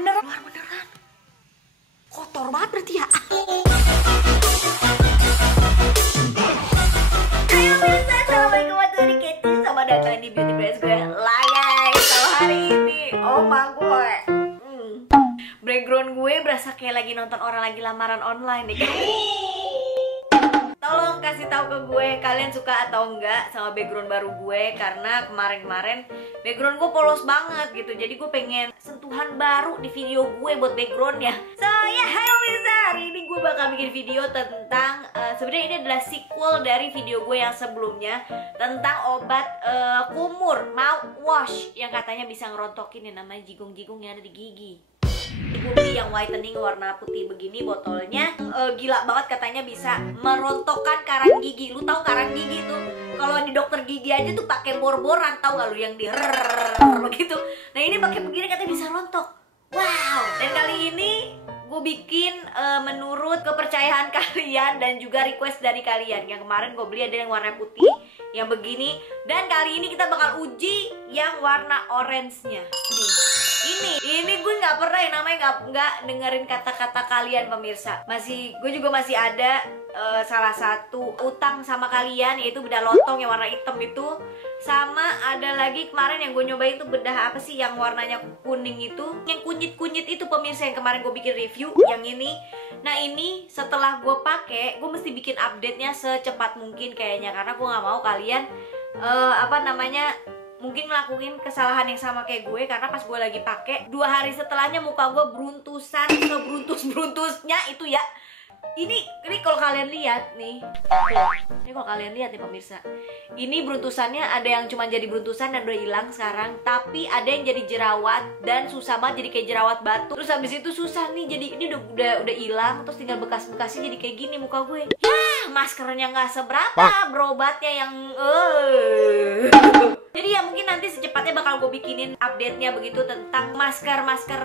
beneran. Kotor banget berarti ya. Ayo pemirsa, assalamualaikum warahmatullahi wabarakatuh. Selamat datang di Beauty Blast gue. Guys, kalau hari ini, oh my god, background gue berasa kayak lagi nonton orang lagi lamaran online nih. Tolong kasih tahu ke gue kalian suka atau enggak sama background baru gue, karena kemarin-kemarin background gue polos banget gitu. Jadi gue pengen sentuhan baru di video gue buat backgroundnya. So ya, hai pemirsa, hari ini gue bakal bikin video tentang sebenarnya ini adalah sequel dari video gue yang sebelumnya tentang obat kumur mouthwash yang katanya bisa ngerontokin yang namanya jigung-jigung yang ada di gigi. Gue beli yang whitening warna putih begini botolnya, gila banget, katanya bisa merontokkan karang gigi. Lu tahu karang gigi tuh kalau di dokter gigi aja tuh pakai bor-boran, tahu gak lu yang di begitu. Nah ini pakai begini katanya bisa rontok. Wow. Dan kali ini gue bikin menurut kepercayaan kalian dan juga request dari kalian. Yang kemarin gue beli ada yang warna putih, yang begini. Dan kali ini kita bakal uji yang warna orange-nya. Ini gue nggak pernah yang namanya nggak dengerin kata-kata kalian pemirsa. Gue juga masih ada salah satu utang sama kalian, yaitu bedah lontong yang warna hitam itu. Sama ada lagi kemarin yang gue nyobain tuh bedah apa sih yang warnanya kuning itu, yang kunyit-kunyit itu pemirsa, yang kemarin gue bikin review yang ini. Nah ini setelah gue pakai, gue mesti bikin update-nya secepat mungkin kayaknya, karena gue nggak mau kalian mungkin ngelakuin kesalahan yang sama kayak gue, karena pas gue lagi pakai 2 hari setelahnya muka gue beruntusan, seberuntus-beruntusnya itu ya. Ini kalau kalian lihat nih, ini kalau kalian lihat nih pemirsa, ini beruntusannya ada yang cuma jadi beruntusan dan udah hilang sekarang, tapi ada yang jadi jerawat dan susah banget, jadi kayak jerawat batu. Terus habis itu susah nih, jadi ini udah hilang, terus tinggal bekas-bekasnya jadi kayak gini muka gue. Ya maskernya nggak seberapa, berobatnya yang Jadi ya mungkin nanti secepatnya bakal gue bikinin update-nya begitu tentang masker-masker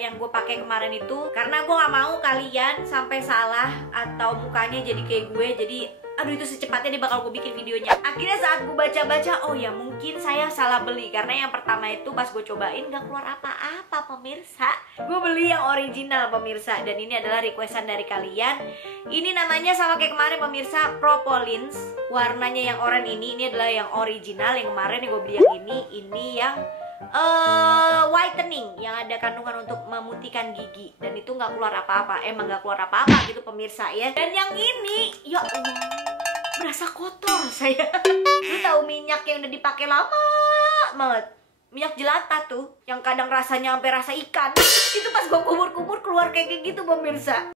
yang gue pakai kemarin itu, karena gue nggak mau kalian sampai salah atau mukanya jadi kayak gue. Jadi aduh, itu secepatnya bakal gue bikin videonya. Akhirnya saat gue baca-baca, oh ya mungkin saya salah beli, karena yang pertama itu pas gue cobain gak keluar apa-apa pemirsa. Gue beli yang original pemirsa, dan ini adalah requestan dari kalian. Ini namanya sama kayak kemarin pemirsa, Propolis. Warnanya yang oranye ini adalah yang original. Yang kemarin yang gue beli yang ini yang whitening, yang ada kandungan untuk memutihkan gigi, dan itu nggak keluar apa-apa. Emang nggak keluar apa-apa gitu pemirsa ya. Dan yang ini, ya Allah, berasa kotor saya. Lu tahu minyak yang udah dipakai lama banget, minyak jelantah tuh, yang kadang rasanya sampai rasa ikan. Itu pas gue kumur-kumur keluar kayak gitu pemirsa.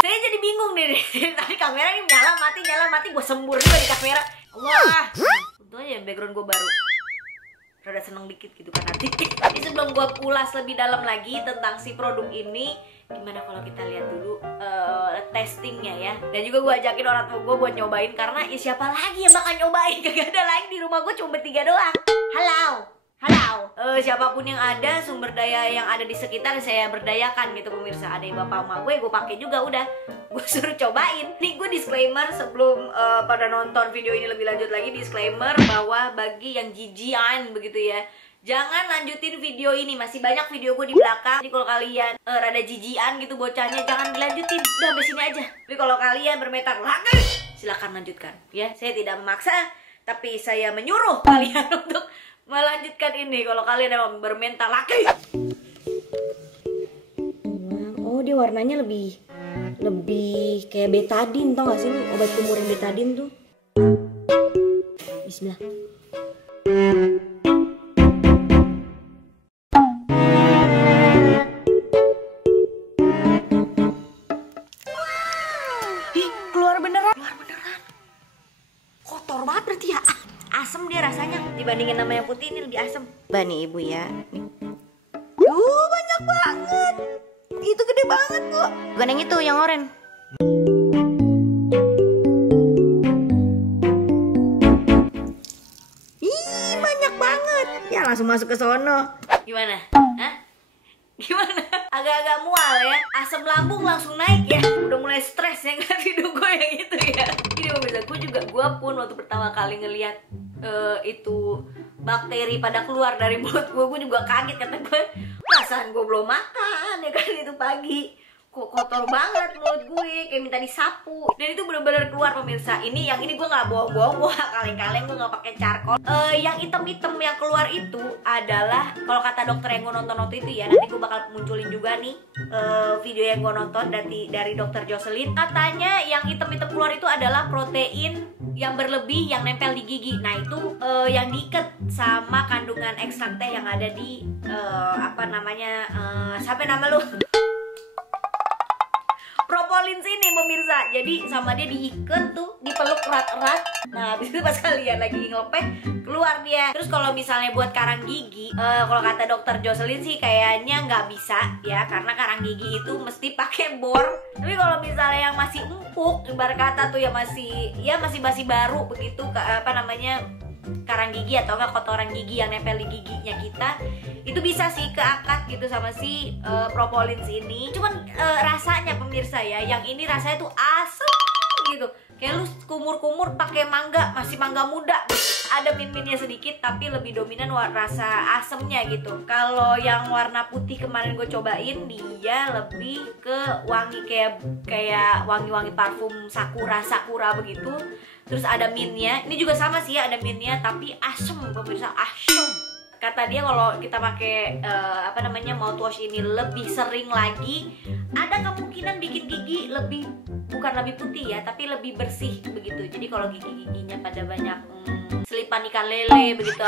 Saya jadi bingung nih. Tadi kamera ini nyala mati, gue sembur juga di kamera. Allah, untungnya background gue baru rada seneng dikit gitu kan nanti. Tapi sebelum gue ulas lebih dalam lagi tentang si produk ini, gimana kalau kita lihat dulu testingnya ya. Dan juga gue ajakin orang tua gue buat nyobain, karena ya siapa lagi yang bakal nyobain, gak ada lagi di rumah gue, cuma 3 doang. Halo, siapapun yang ada, sumber daya yang ada di sekitar saya berdayakan gitu pemirsa. Ada yang bapak emak gue pakai juga, udah gue suruh cobain. Nih gue disclaimer sebelum pada nonton video ini lebih lanjut lagi, disclaimer bahwa bagi yang jijian begitu ya, jangan lanjutin video ini, masih banyak video gue di belakang. Jadi kalau kalian rada jijian gitu bocahnya, jangan dilanjutin, udah sampai sini aja. Tapi kalau kalian bermetar lagi, silakan lanjutkan ya. Saya tidak memaksa, tapi saya menyuruh kalian untuk melanjutkan ini kalau kalian emang bermental laki. Oh, dia warnanya lebih kayak betadine, tau gak sih lu obat kumur yang betadine tuh. Bismillah. Keluar beneran. Kotor banget berarti ya. Asem dia rasanya, dibandingin sama yang putih ini lebih asem. Nih ibu ya. Banyak banget. Itu gede banget kok. Bukan yang itu, yang oranye. Ih, banyak banget. Ya langsung masuk ke sono. Gimana? Hah? Gimana? Agak-agak mual ya. Asam lambung langsung naik ya. Udah mulai stres ya kan hidup gue yang gitu ya. Gini pemirsa, gue pun waktu pertama kali ngelihat itu bakteri pada keluar dari mulut gue juga kaget. Kata gue, perasaan gue belum makan ya kan itu pagi. Kok kotor banget mulut gue, kayak minta disapu. Dan itu bener-bener keluar pemirsa. Yang ini gue nggak bohong-bohong, gue kaleng-kaleng, gue nggak pakai charcoal. Yang hitam-hitam yang keluar itu adalah, kalau kata dokter yang gue nonton waktu itu ya, nanti gue bakal munculin juga nih video yang gue nonton dari dokter Jocelyn. Katanya yang hitam-hitam keluar itu adalah protein yang berlebih yang nempel di gigi. Nah itu yang diikat sama kandungan ekstrak teh yang ada di siapa nama lu? Propolis ini pemirsa. Jadi sama dia diikat tuh, dipeluk erat-erat. Nah habis itu pas kalian lagi ngelepeh, keluar dia. Terus kalau misalnya buat karang gigi, kalau kata dokter Jocelyn sih kayaknya nggak bisa ya, karena karang gigi itu mesti pakai bor. Tapi kalau misalnya yang masih empuk, ibarat kata tuh ya masih baru begitu, karang gigi atau enggak kotoran gigi yang nempel di giginya kita, itu bisa sih keangkat gitu sama si propolis ini. Cuman rasanya pemirsa ya, yang ini rasanya tuh asem gitu, kayak lu kumur-kumur pakai mangga, masih mangga muda. Ada min-minnya sedikit tapi lebih dominan rasa asemnya gitu. Kalau yang warna putih kemarin gue cobain, dia lebih ke wangi, kayak wangi-wangi parfum sakura begitu. Terus ada mintnya, ini juga sama sih ada mintnya tapi asem pemirsa, asem. Kata dia kalau kita pakai mouthwash ini lebih sering lagi, ada kemungkinan bikin gigi bukan lebih putih ya, tapi lebih bersih begitu. Jadi kalau gigi-giginya pada banyak selipan ikan lele begitu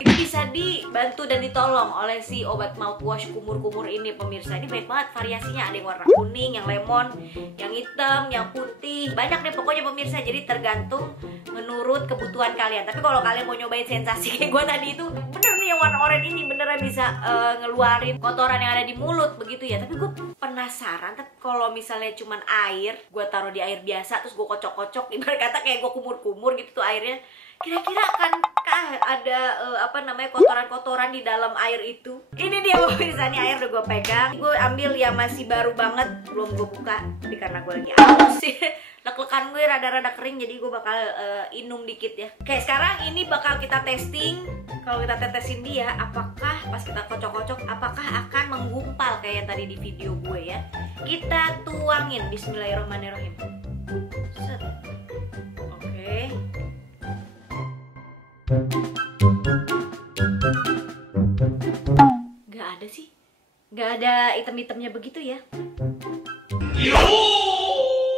itu bisa dibantu dan ditolong oleh si obat mouthwash kumur-kumur ini pemirsa. Ini banyak banget variasinya, ada yang warna kuning, yang lemon, yang hitam, yang putih, banyak deh pokoknya pemirsa. Jadi tergantung menurut kebutuhan kalian. Tapi kalau kalian mau nyobain sensasi kayak gue tadi itu, bener nih yang warna oranye ini beneran bisa ngeluarin kotoran yang ada di mulut begitu ya. Tapi gue penasaran, tapi kalau misalnya cuman air, gue taruh di air biasa terus gue kocok-kocok, ibarat kata kayak gue kumur-kumur gitu tuh airnya, kira-kira akankah ada kotoran-kotoran di dalam air itu? Ini dia pemirsa, nih air udah gue pegang. Gue ambil yang masih baru banget, belum gue buka. Tapi karena gue lagi haus sih, lek-lekan gue rada-rada kering, jadi gue bakal inum dikit ya. Oke, sekarang ini bakal kita testing. Kalau kita tetesin dia, apakah pas kita kocok-kocok, apakah akan menggumpal kayak yang tadi di video gue ya. Kita tuangin, bismillahirrahmanirrahim. Set. Oke. Gak ada sih, gak ada item-itemnya begitu ya.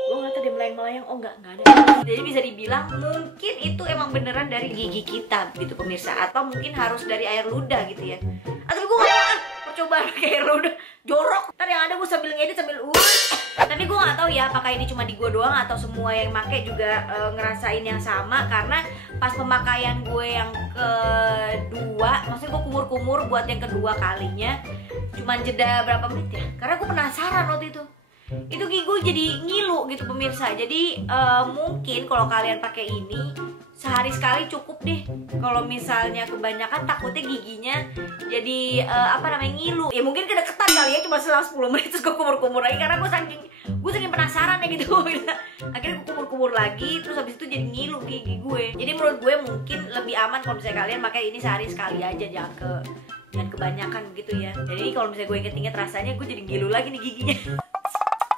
Gue ngeliatnya dia melayang-melayang, oh nggak ada. Jadi bisa dibilang mungkin itu emang beneran dari gigi kita gitu pemirsa, atau mungkin harus dari air ludah gitu ya. Atau gue nggak mau percobaan pakai air ludah, jorok. Ntar yang ada gue sambil ngedit sambil Tapi gue nggak tahu ya apakah ini cuma di gue doang atau semua yang make juga ngerasain yang sama. Karena pas pemakaian gue yang kedua, maksudnya gue kumur-kumur buat yang kedua kalinya, cuman jeda berapa menit ya, karena gue penasaran waktu itu gigi gue jadi ngilu gitu pemirsa. Jadi mungkin kalau kalian pakai ini sehari sekali cukup deh. Kalau misalnya kebanyakan takutnya giginya jadi ngilu. Ya mungkin kedeketan kali ya, cuma selang 10 menit terus gue kumur-kumur lagi, karena gue saking penasaran ya gitu. Akhirnya gue kumur-kumur lagi, terus habis itu jadi ngilu gigi gue. Jadi menurut gue mungkin lebih aman kalau misalnya kalian pakai ini sehari sekali aja, jangan kebanyakan begitu ya. Jadi kalau misalnya gue inget-inget rasanya, gue jadi ngilu lagi nih giginya.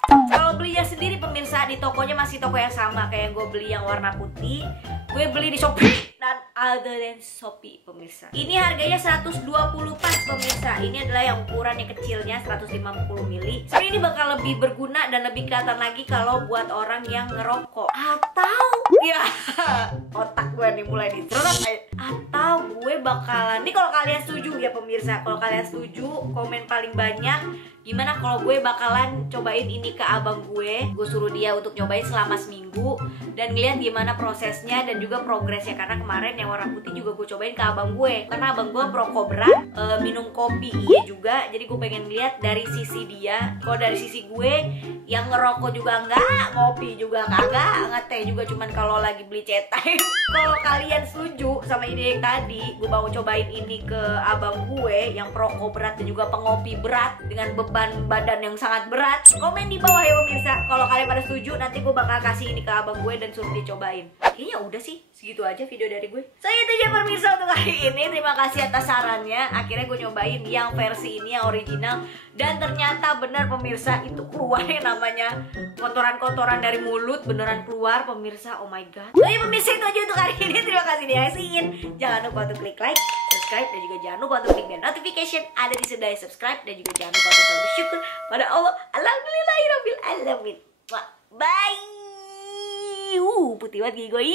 Kalau belinya sendiri pemirsa, di tokonya masih toko yang sama kayak yang gue beli yang warna putih. Gue beli di Shopee dan Other Than Shopee pemirsa. Ini harganya 120 pas pemirsa. Ini adalah yang ukurannya kecilnya 150 ml. Sebenarnya ini bakal lebih berguna dan lebih kelihatan lagi kalau buat orang yang ngerokok, atau ya otak gue nih mulai dicerot. Atau gue bakalan, nih kalau kalian setuju ya pemirsa, kalau kalian setuju komen paling banyak gimana kalau gue bakalan cobain ini ke abang gue suruh dia untuk nyobain selama seminggu dan ngeliat gimana prosesnya dan juga progresnya. Karena kemarin yang warna putih juga gue cobain ke abang gue, karena abang gue perokok berat, minum kopi iya juga, jadi gue pengen lihat dari sisi dia. Kalau dari sisi gue yang ngerokok juga enggak, ngopi juga kagak, ngeteh juga cuman kalau lagi beli cetai. Kalau kalian setuju sama ide yang tadi, gue mau cobain ini ke abang gue yang perokok berat dan juga pengopi berat dengan beban badan yang sangat berat. Komen di bawah ya pemirsa. Kalau kalian pada setuju, nanti gue bakal kasih ini ke abang gue dan suruh dicobain. Kayaknya udah sih, segitu aja video dari gue. So itu aja pemirsa untuk hari ini. Terima kasih atas sarannya. Akhirnya gue nyobain yang versi ini, yang original. Dan ternyata benar pemirsa, itu keluar yang namanya kotoran-kotoran dari mulut beneran keluar pemirsa. Oh my god. So ya pemirsa, itu aja untuk hari ini. Terima kasih diasihin. Jangan lupa untuk klik like, subscribe, dan juga jangan lupa untuk klik bell notification ada di sebelah subscribe, dan juga jangan lupa untuk selalu bersyukur pada Allah. Alhamdulillahirabbil alamin. Bye. Putih banget gigi gue.